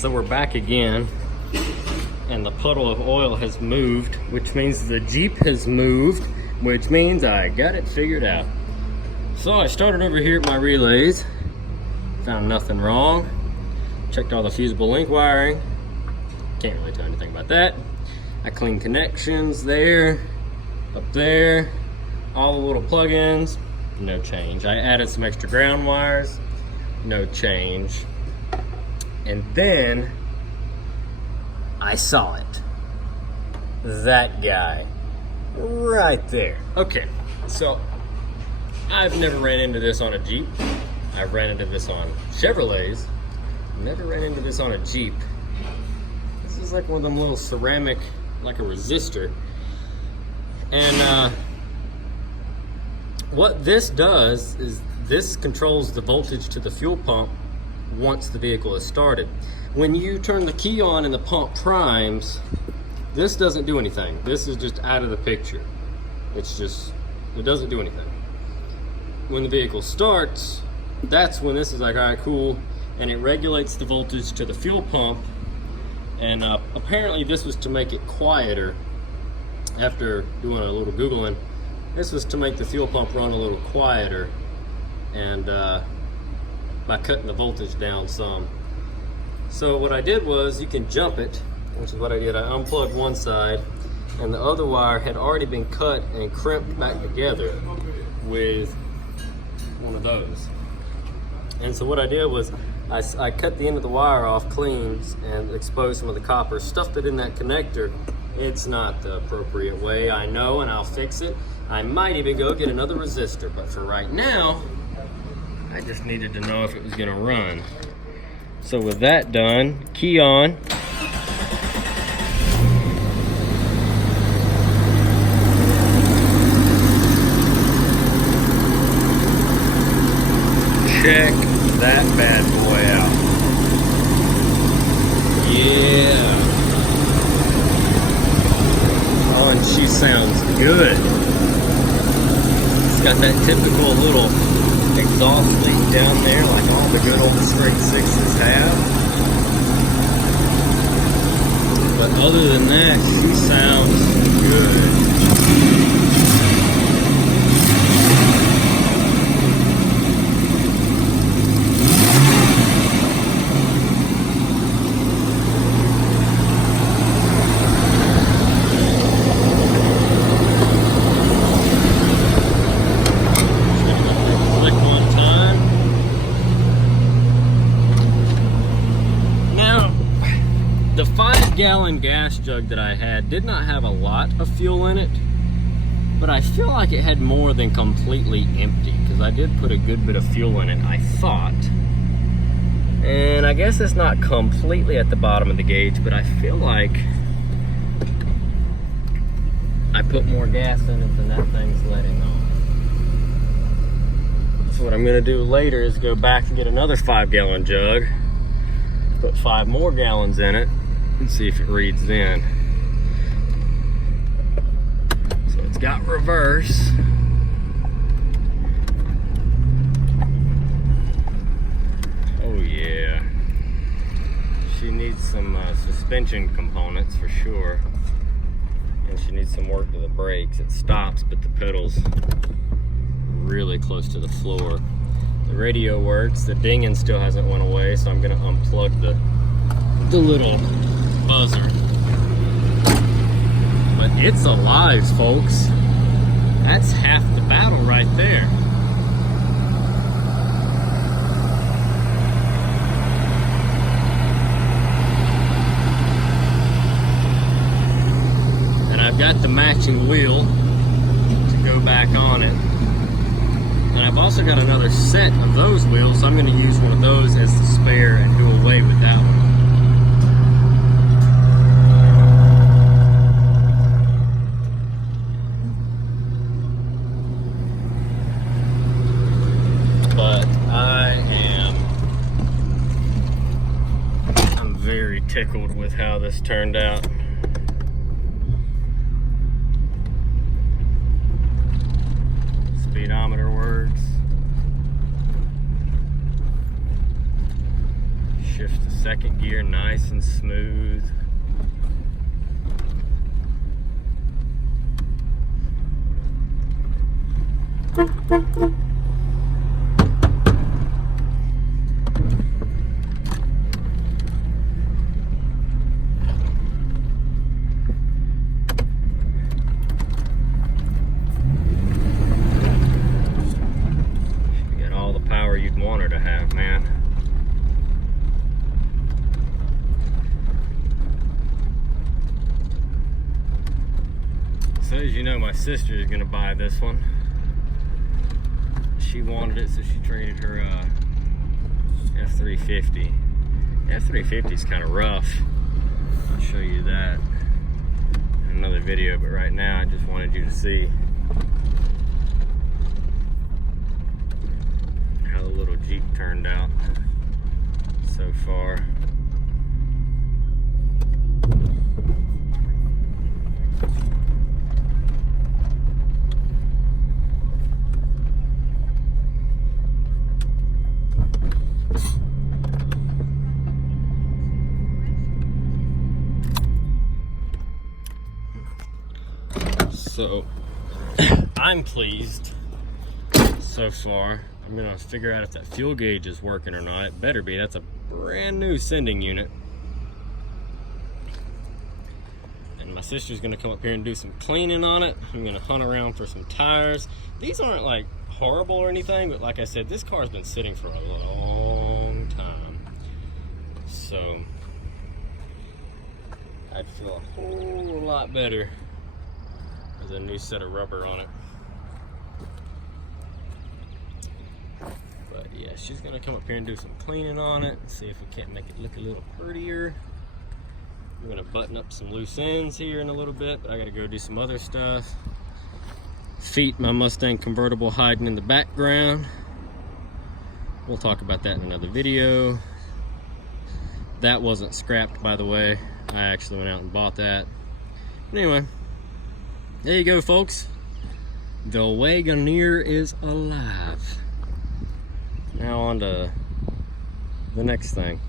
So we're back again, and the puddle of oil has moved, which means the Jeep has moved, which means I got it figured out. So I started over here at my relays, found nothing wrong, checked all the fusible link wiring, can't really tell anything about that. I cleaned connections there, up there, all the little plug-ins, no change. I added some extra ground wires, no change. And then I saw it. That guy right there. Okay, so I've never ran into this on a Jeep. I've ran into this on Chevrolets. Never ran into this on a Jeep. This is like one of them little ceramic, like a resistor. And what this does is this controls the voltage to the fuel pump once the vehicle is started. When you turn the key on and the pump primes, this doesn't do anything. This is just out of the picture. It's just, it doesn't do anything. When the vehicle starts, that's when this is like, all right, cool, and it regulates the voltage to the fuel pump. And apparently this was to make it quieter. After doing a little Googling, this was to make the fuel pump run a little quieter, and by cutting the voltage down some. So what I did was, you can jump it, which is what I did. I unplugged one side, and the other wire had already been cut and crimped back together with one of those. And so what I did was, I cut the end of the wire off clean and exposed some of the copper, stuffed it in that connector. It's not the appropriate way, I know, and I'll fix it. I might even go get another resistor, but for right now, I just needed to know if it was gonna run. So with that done, key on. Check that bad boy out. Yeah. Oh, and she sounds good. It's got that typical little exhaust leak down there, like all the good old straight sixes have. But other than that, she sounds good. The 5-gallon gas jug that I had did not have a lot of fuel in it, but I feel like it had more than completely empty, because I did put a good bit of fuel in it, I thought. And I guess it's not completely at the bottom of the gauge, but I feel like I put more gas in it than that thing's letting off. So what I'm gonna do later is go back and get another 5-gallon jug, put 5 more gallons in it, and see if it reads then. So it's got reverse. Oh yeah. She needs some suspension components for sure. And she needs some work to the brakes. It stops, but the pedal's really close to the floor. The radio works, the dinging still hasn't went away, so I'm gonna unplug the little buzzer. But it's alive, folks. That's half the battle right there. And I've got the matching wheel to go back on it. And I've also got another set of those wheels, so I'm going to use one of those as the spare and do away with that one. But I'm very tickled with how this turned out. Speedometer works. Shift to second gear, nice and smooth. You'd want her to have, man. So as you know, my sister is gonna buy this one. She wanted it, so she traded her F350. F350 is kind of rough. I'll show you that in another video, but right now I just wanted you to see how the little Jeep turned out so far. So I'm pleased so far. I'm gonna figure out if that fuel gauge is working or not. It better be. That's a brand new sending unit. And my sister's gonna come up here and do some cleaning on it. I'm gonna hunt around for some tires. These aren't like horrible or anything, but like I said, this car's been sitting for a long time. So I'd feel a whole lot better with a new set of rubber on it. But yeah, she's gonna come up here and do some cleaning on it, see if we can't make it look a little prettier. I'm gonna button up some loose ends here in a little bit, but I gotta go do some other stuff. Feet, my Mustang convertible hiding in the background. We'll talk about that in another video. That wasn't scrapped, by the way. I actually went out and bought that. But anyway, there you go, folks. The Wagoneer is alive. Now on to the next thing.